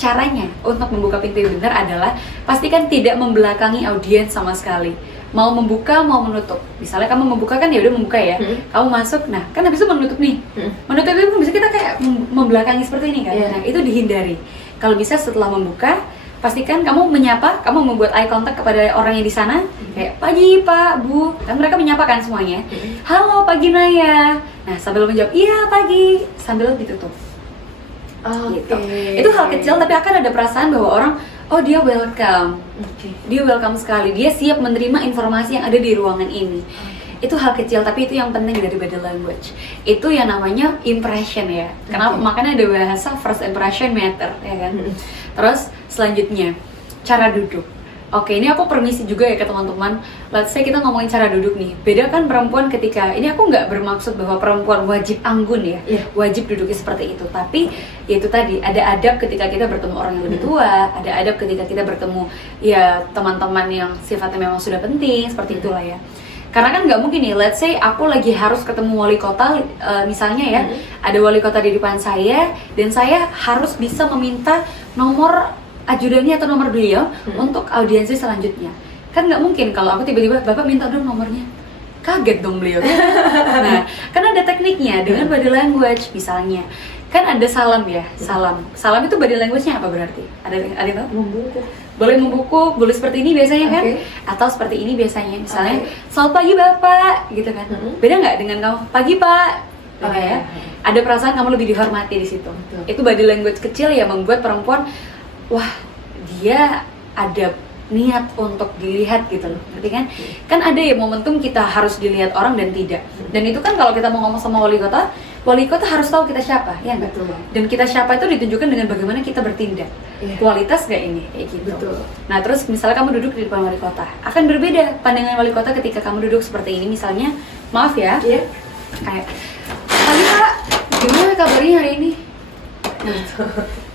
caranya untuk membuka pintu yang benar adalah pastikan tidak membelakangi audiens sama sekali. Mau membuka mau menutup. Misalnya kamu membuka kan ya udah membuka ya. Kamu masuk, kan habis itu menutup nih. Menutup itu bisa kita kayak membelakangi seperti ini kan. Nah, itu dihindari. Kalau bisa setelah membuka pastikan kamu menyapa, kamu membuat eye contact kepada orang yang di sana, kayak pagi Pak, Bu, kan mereka menyapa kan semuanya. Halo pagi Naya. Nah sambil menjawab iya pagi sambil ditutup. Gitu. Itu hal kecil tapi akan ada perasaan bahwa orang oh dia welcome, dia welcome sekali, dia siap menerima informasi yang ada di ruangan ini. Itu hal kecil tapi itu yang penting dari body language. Itu yang namanya impression ya. Kenapa? Makanya ada bahasa first impression matter ya kan. Terus selanjutnya cara duduk. Oke, ini aku permisi juga ya ke teman-teman. Let's say kita ngomongin cara duduk nih. Beda kan perempuan ketika, ini aku nggak bermaksud bahwa perempuan wajib anggun ya, wajib duduknya seperti itu. Tapi ya itu tadi, ada adab ketika kita bertemu orang yang lebih tua, ada adab ketika kita bertemu ya teman-teman yang sifatnya memang sudah penting, seperti itulah ya. Karena kan nggak mungkin nih, let's say aku lagi harus ketemu wali kota, misalnya ya, ada wali kota di depan saya, dan saya harus bisa meminta nomor ajudannya atau nomor beliau untuk audiensi selanjutnya. Kan nggak mungkin kalau aku tiba-tiba, Bapak minta dong nomornya. Kaget dong beliau. Nah, kan ada tekniknya dengan body language misalnya. Kan ada salam ya, salam. Salam itu body language-nya apa berarti? Ada yang tahu? Membungkuk. Boleh membungkuk, boleh seperti ini biasanya kan? Atau seperti ini biasanya, misalnya selamat pagi Bapak, gitu kan? Beda nggak dengan kamu? Pagi Pak. Ya. Ada perasaan kamu lebih dihormati di situ. Itu body language kecil yang membuat perempuan, wah dia ada niat untuk dilihat gitu loh, ngerti kan? Kan ada ya momentum kita harus dilihat orang dan tidak. Dan itu kan kalau kita mau ngomong sama wali kota harus tahu kita siapa, ya nggak? Dan kita siapa itu ditunjukkan dengan bagaimana kita bertindak. Kualitas nggak ini, kayak gitu. Nah terus misalnya kamu duduk di depan wali kota, akan berbeda pandangan wali kota ketika kamu duduk seperti ini. Misalnya, maaf ya, kayak pagi Pak, gimana kabarnya hari ini?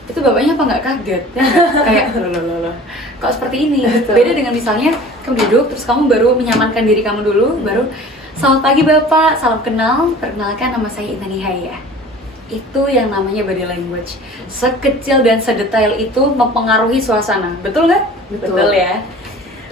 Itu bapaknya apa nggak kaget? Ya, kayak loh, kok seperti ini? Beda dengan misalnya kamu duduk, terus kamu baru menyamankan diri kamu dulu, baru selamat pagi Bapak, salam kenal, perkenalkan nama saya Intan Nihaya. Itu yang namanya body language. Sekecil dan sedetail itu mempengaruhi suasana, betul nggak? Betul ya.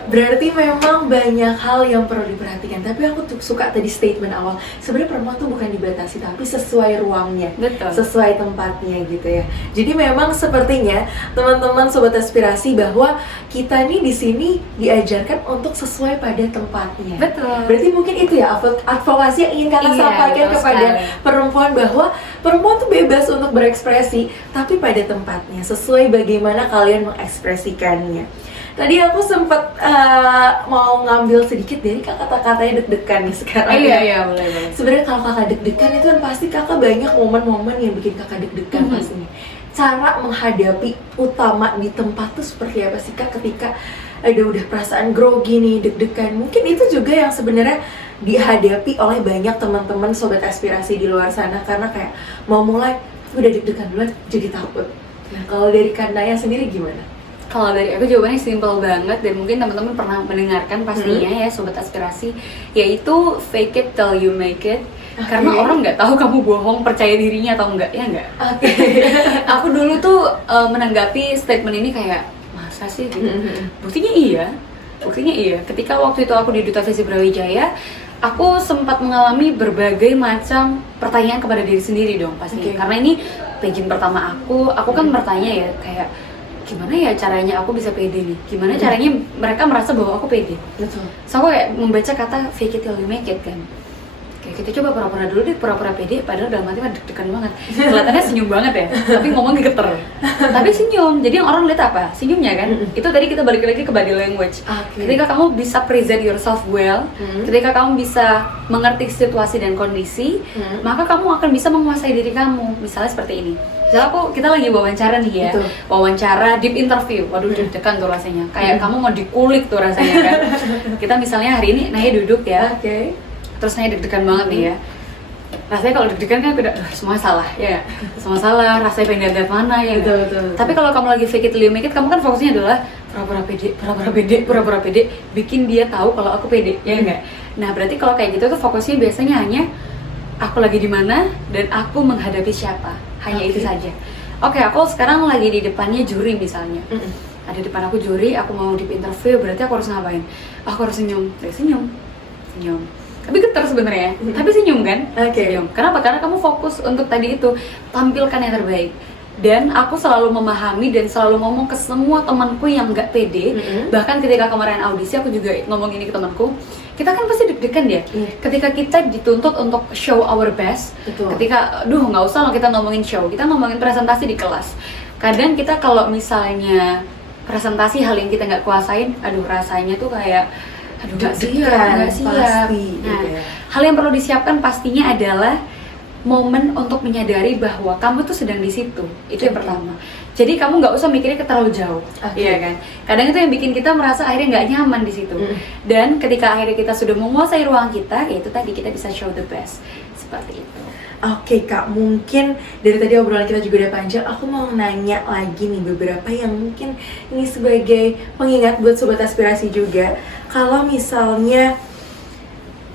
Berarti memang banyak hal yang perlu diperhatikan. Tapi aku tuh suka tadi statement awal. Sebenarnya perempuan tuh bukan dibatasi, tapi sesuai ruangnya, sesuai tempatnya gitu ya. Jadi memang sepertinya teman-teman sobat aspirasi bahwa kita nih di sini diajarkan untuk sesuai pada tempatnya. Betul. Berarti mungkin itu ya advokasi yang ingin kakak sampaikan kepada perempuan, bahwa perempuan tuh bebas untuk berekspresi, tapi pada tempatnya, sesuai bagaimana kalian mengekspresikannya. Tadi aku sempat mau ngambil sedikit dari kata-katanya deg-degan nih sekarang. Iya, boleh. Sebenarnya kalau kakak deg-degan itu kan pasti kakak banyak momen-momen yang bikin kakak deg-degan pastinya. Cara menghadapi utama di tempat tuh seperti apa sih Kak ketika ada udah perasaan grogi nih, deg-degan? Mungkin itu juga yang sebenarnya dihadapi oleh banyak teman-teman sobat aspirasi di luar sana, karena kayak mau mulai udah deg-degan duluan jadi takut. Nah, kalau dari Kak Naya sendiri gimana? Kalau dari aku jawabannya simpel banget, dan mungkin teman-teman pernah mendengarkan pastinya ya sobat aspirasi, yaitu fake it till you make it. Karena orang nggak tahu kamu bohong, percaya dirinya atau enggak, ya enggak? Aku dulu tuh menanggapi statement ini kayak, masa sih gitu? Buktinya iya. Ketika waktu itu aku di Duta Visi Brawijaya, aku sempat mengalami berbagai macam pertanyaan kepada diri sendiri dong pastinya. Karena ini pageant pertama aku kan bertanya ya kayak, gimana ya caranya aku bisa pede nih? Gimana caranya mereka merasa bahwa aku pede? Betul. So aku kayak membaca kata fake it till you make it kan. Kayak kita coba pura-pura dulu deh, pura-pura pede, padahal dalam hati mah deg-degan banget. Kelihatannya senyum banget ya, tapi ngomong geter. Tapi senyum, jadi yang orang lihat apa? Senyumnya kan? Itu tadi kita balik lagi ke body language. Ketika kamu bisa present yourself well, ketika kamu bisa mengerti situasi dan kondisi, maka kamu akan bisa menguasai diri kamu. Misalnya seperti ini. Misalnya kita lagi wawancara nih ya, wawancara deep interview, waduh deg-degan tuh rasanya, kayak kamu mau dikulik tuh rasanya kan. Kita misalnya hari ini Naya duduk ya, terus Naya deg-degan banget nih ya. Rasanya kalau deg-degan kan udah semua salah, ya semua salah, rasanya pengen lihat mana ya. Betul. Tapi kalau kamu lagi fake it till you make it, kamu kan fokusnya adalah pura-pura pede, bikin dia tahu kalau aku pede, ya enggak? Nah berarti kalau kayak gitu tuh fokusnya biasanya hanya aku lagi di mana dan aku menghadapi siapa. Hanya itu saja. Oke, aku sekarang lagi di depannya juri misalnya. Ada depan aku juri, aku mau di interview, berarti aku harus ngapain? Aku harus senyum. Senyum. Tapi getar sebenarnya, tapi senyum kan? Senyum. Kenapa? Karena kamu fokus untuk tadi itu, tampilkan yang terbaik. Dan aku selalu memahami dan selalu ngomong ke semua temanku yang nggak pede. Bahkan ketika kemarin audisi aku juga ngomong ini ke temanku. Kita kan pasti deg-degan ya. Ketika kita dituntut untuk show our best. Ketika, nggak usah lah kita ngomongin show, kita ngomongin presentasi di kelas. Kadang kita kalau misalnya presentasi hal yang kita nggak kuasain, rasanya tuh kayak, nggak siap. Nah, hal yang perlu disiapkan pastinya adalah momen untuk menyadari bahwa kamu tuh sedang di situ. Itu yang pertama. Jadi kamu nggak usah mikirnya terlalu jauh, iya kan? Kadang itu yang bikin kita merasa akhirnya nggak nyaman di situ. Dan ketika akhirnya kita sudah menguasai ruang kita, yaitu tadi kita bisa show the best, seperti itu. Oke Kak, mungkin dari tadi obrolan kita juga udah panjang. Aku mau nanya lagi nih beberapa yang mungkin ini sebagai pengingat buat Sobat Aspirasi juga. Kalau misalnya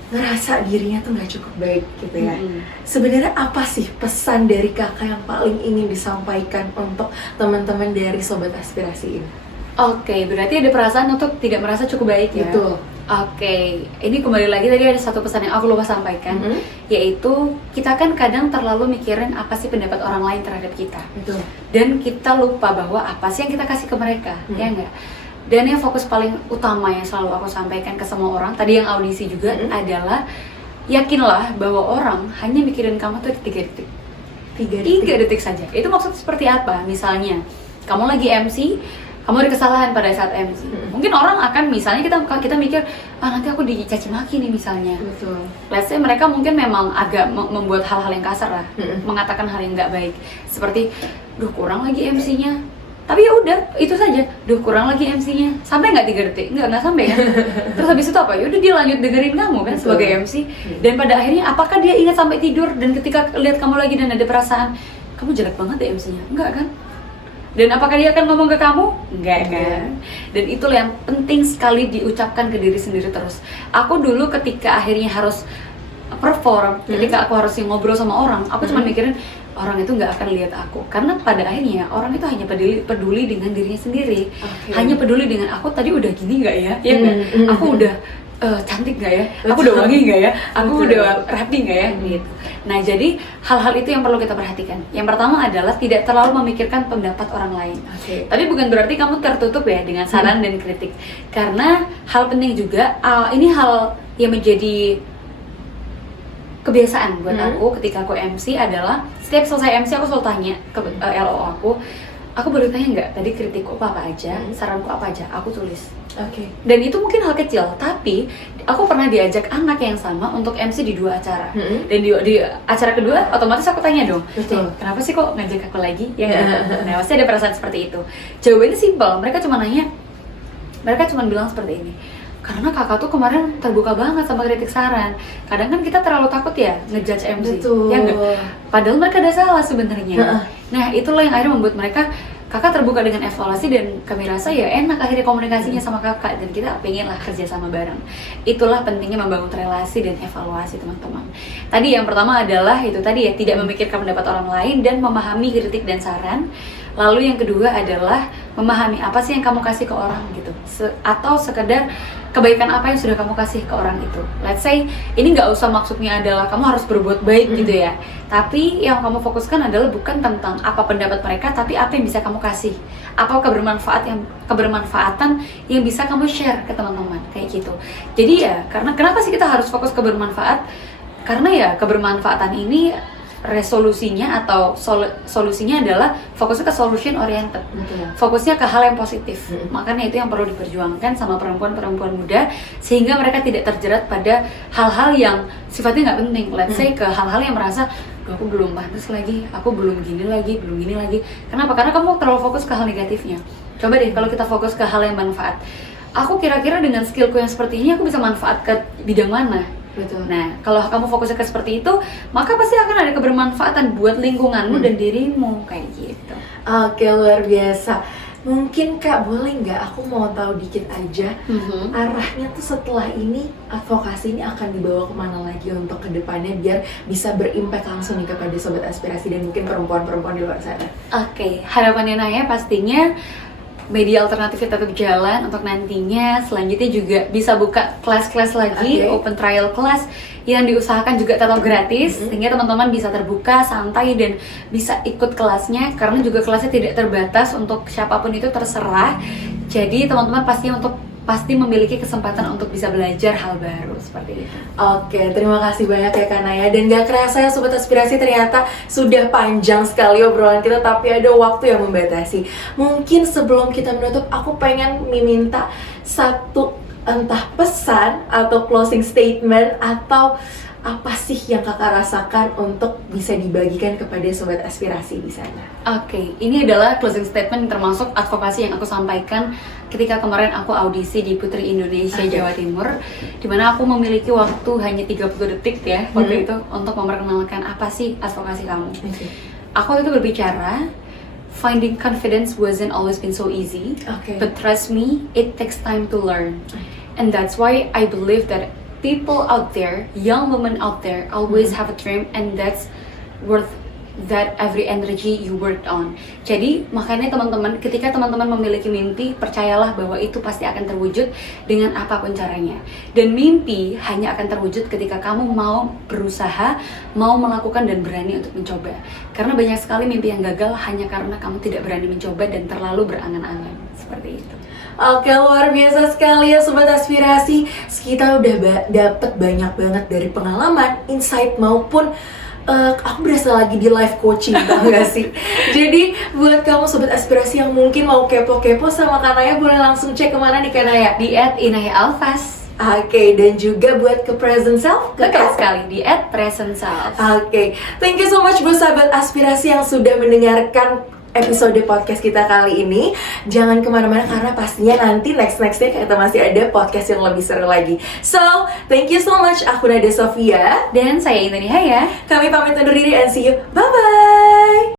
ngerasa dirinya tuh nggak cukup baik gitu ya. Sebenarnya apa sih pesan dari kakak yang paling ingin disampaikan untuk teman-teman dari Sobat Aspirasi ini? Oke, berarti ada perasaan untuk tidak merasa cukup baik ya? Betul. Oke, ini kembali lagi tadi ada satu pesan yang aku lupa sampaikan, yaitu kita kan kadang terlalu mikirin apa sih pendapat orang lain terhadap kita. Betul. Dan kita lupa bahwa apa sih yang kita kasih ke mereka, ya enggak? Dan yang fokus paling utama yang selalu aku sampaikan ke semua orang, tadi yang audisi juga adalah yakinlah bahwa orang hanya mikirin kamu tuh 3 detik. 3 detik saja. Itu maksud seperti apa? Misalnya, kamu lagi MC, kamu ada kesalahan pada saat MC. Mungkin orang akan misalnya kita mikir, nanti aku dicaci maki nih misalnya. Betul. Let's say mereka mungkin memang agak membuat hal-hal yang kasar lah, mengatakan hal yang nggak baik. Seperti, kurang lagi MC-nya. Tapi ya udah, itu saja. Kurang lagi MC-nya. Sampai nggak 3 detik? Nggak sampai kan? Terus habis itu apa? Ya udah dia lanjut dengerin kamu kan sebagai MC. Dan pada akhirnya apakah dia ingat sampai tidur dan ketika lihat kamu lagi dan ada perasaan, kamu jelek banget ya MC-nya? Enggak kan? Dan apakah dia akan ngomong ke kamu? Enggak kan? Dan itulah yang penting sekali diucapkan ke diri sendiri terus. Aku dulu ketika akhirnya harus perform, ketika aku harus ngobrol sama orang, aku cuma mikirin orang itu nggak akan lihat aku, karena pada akhirnya orang itu hanya peduli dengan dirinya sendiri, hanya peduli dengan aku tadi udah gini nggak ya, ya nggak, aku udah cantik nggak ya, aku udah wangi nggak ya, aku udah rapi nggak ya, gitu. Nah jadi hal-hal itu yang perlu kita perhatikan. Yang pertama adalah tidak terlalu memikirkan pendapat orang lain. Tapi bukan berarti kamu tertutup ya dengan saran dan kritik, karena hal penting juga, ini hal yang menjadi kebiasaan buat aku ketika aku MC adalah setiap selesai MC aku selalu tanya ke LO aku boleh tanya nggak tadi kritikku apa aja, saranku apa aja, aku tulis. Dan itu mungkin hal kecil, tapi aku pernah diajak anak yang sama untuk MC di 2 acara. Dan di acara kedua otomatis aku tanya dong, kenapa sih kok ngajak aku lagi? Ya nah, pasti ada perasaan seperti itu. Jawabannya simpel, mereka cuma bilang seperti ini. Karena kakak tuh kemarin terbuka banget sama kritik saran. Kadang kan kita terlalu takut ya ngejudge MC. Ya enggak? Padahal mereka ada salah sebenarnya. Nah, itulah yang akhirnya membuat mereka, kakak terbuka dengan evaluasi dan kami rasa ya enak akhirnya komunikasinya sama kakak dan kita pengen lah kerja sama bareng. Itulah pentingnya membangun relasi dan evaluasi teman-teman. Tadi yang pertama adalah itu tadi ya, tidak memikirkan pendapat orang lain dan memahami kritik dan saran. Lalu yang kedua adalah memahami apa sih yang kamu kasih ke orang gitu, atau sekedar kebaikan apa yang sudah kamu kasih ke orang itu. Let's say ini nggak usah maksudnya adalah kamu harus berbuat baik gitu ya, tapi yang kamu fokuskan adalah bukan tentang apa pendapat mereka, tapi apa yang bisa kamu kasih, apa kebermanfaatan yang bisa kamu share ke teman-teman kayak gitu. Jadi ya karena kenapa sih kita harus fokus ke bermanfaat? Karena ya kebermanfaatan ini resolusinya atau solusinya adalah fokusnya ke solution oriented, fokusnya ke hal yang positif. Makanya itu yang perlu diperjuangkan sama perempuan-perempuan muda, sehingga mereka tidak terjerat pada hal-hal yang sifatnya nggak penting. Let's say ke hal-hal yang merasa, aku belum pantas lagi, aku belum gini lagi. Kenapa? Karena kamu terlalu fokus ke hal negatifnya. Coba deh kalau kita fokus ke hal yang manfaat. Aku kira-kira dengan skillku yang seperti ini aku bisa manfaat ke bidang mana? Nah, kalau kamu fokusnya ke seperti itu, maka pasti akan ada kebermanfaatan buat lingkunganmu dan dirimu, kayak gitu. Oke, luar biasa. Mungkin Kak, boleh nggak aku mau tahu dikit aja, arahnya tuh setelah ini, advokasi ini akan dibawa kemana lagi untuk kedepannya biar bisa berimpact langsung nih kepada Sobat Aspirasi dan mungkin perempuan-perempuan di luar sana? Oke, harapannya Naya pastinya media alternatifnya tetap jalan untuk nantinya. Selanjutnya juga bisa buka kelas-kelas lagi, open trial class yang diusahakan juga tetap gratis, sehingga teman-teman bisa terbuka, santai, dan bisa ikut kelasnya. Karena juga kelasnya tidak terbatas, untuk siapapun itu terserah. Jadi teman-teman pasti memiliki kesempatan untuk bisa belajar hal baru seperti itu. Oke, terima kasih banyak ya Kak Naya. Dan gak kerasa ya Sobat Aspirasi, ternyata sudah panjang sekali obrolan kita, tapi ada waktu yang membatasi. Mungkin sebelum kita menutup, aku pengen meminta satu entah pesan atau closing statement atau apa sih yang kakak rasakan untuk bisa dibagikan kepada Sobat Aspirasi di sana? Oke, ini adalah closing statement termasuk advokasi yang aku sampaikan ketika kemarin aku audisi di Putri Indonesia Jawa Timur, dimana aku memiliki waktu hanya 30 detik ya waktu itu untuk memperkenalkan apa sih advokasi kamu. Aku itu berbicara, finding confidence wasn't always been so easy, but trust me, it takes time to learn. And that's why I believe that people out there, young women out there, always have a dream, and that's worth that every energy you worked on. Jadi makanya teman-teman, ketika teman-teman memiliki mimpi, percayalah bahwa itu pasti akan terwujud dengan apapun caranya. Dan mimpi hanya akan terwujud ketika kamu mau berusaha, mau melakukan dan berani untuk mencoba. Karena banyak sekali mimpi yang gagal hanya karena kamu tidak berani mencoba dan terlalu berangan-angan. Seperti itu. Oke, luar biasa sekali ya Sobat Aspirasi. Kita udah dapet banyak banget dari pengalaman, insight maupun aku berasa lagi di live coaching, tau gak sih? Jadi buat kamu Sobat Aspirasi yang mungkin mau kepo-kepo sama Kak Naya, boleh langsung cek kemana nih Kak Naya? Di @inayaalfas. Oke, dan juga buat ke Present Self? Betul sekali, di @presentself. Oke, thank you so much buat Sobat Aspirasi yang sudah mendengarkan episode podcast kita kali ini. Jangan kemana-mana karena pastinya nanti next-nextnya kita masih ada podcast yang lebih seru lagi. So, thank you so much. Aku Nadia Sofia. Dan saya Intan Nihaya. Kami pamit undur diri and see you. Bye-bye.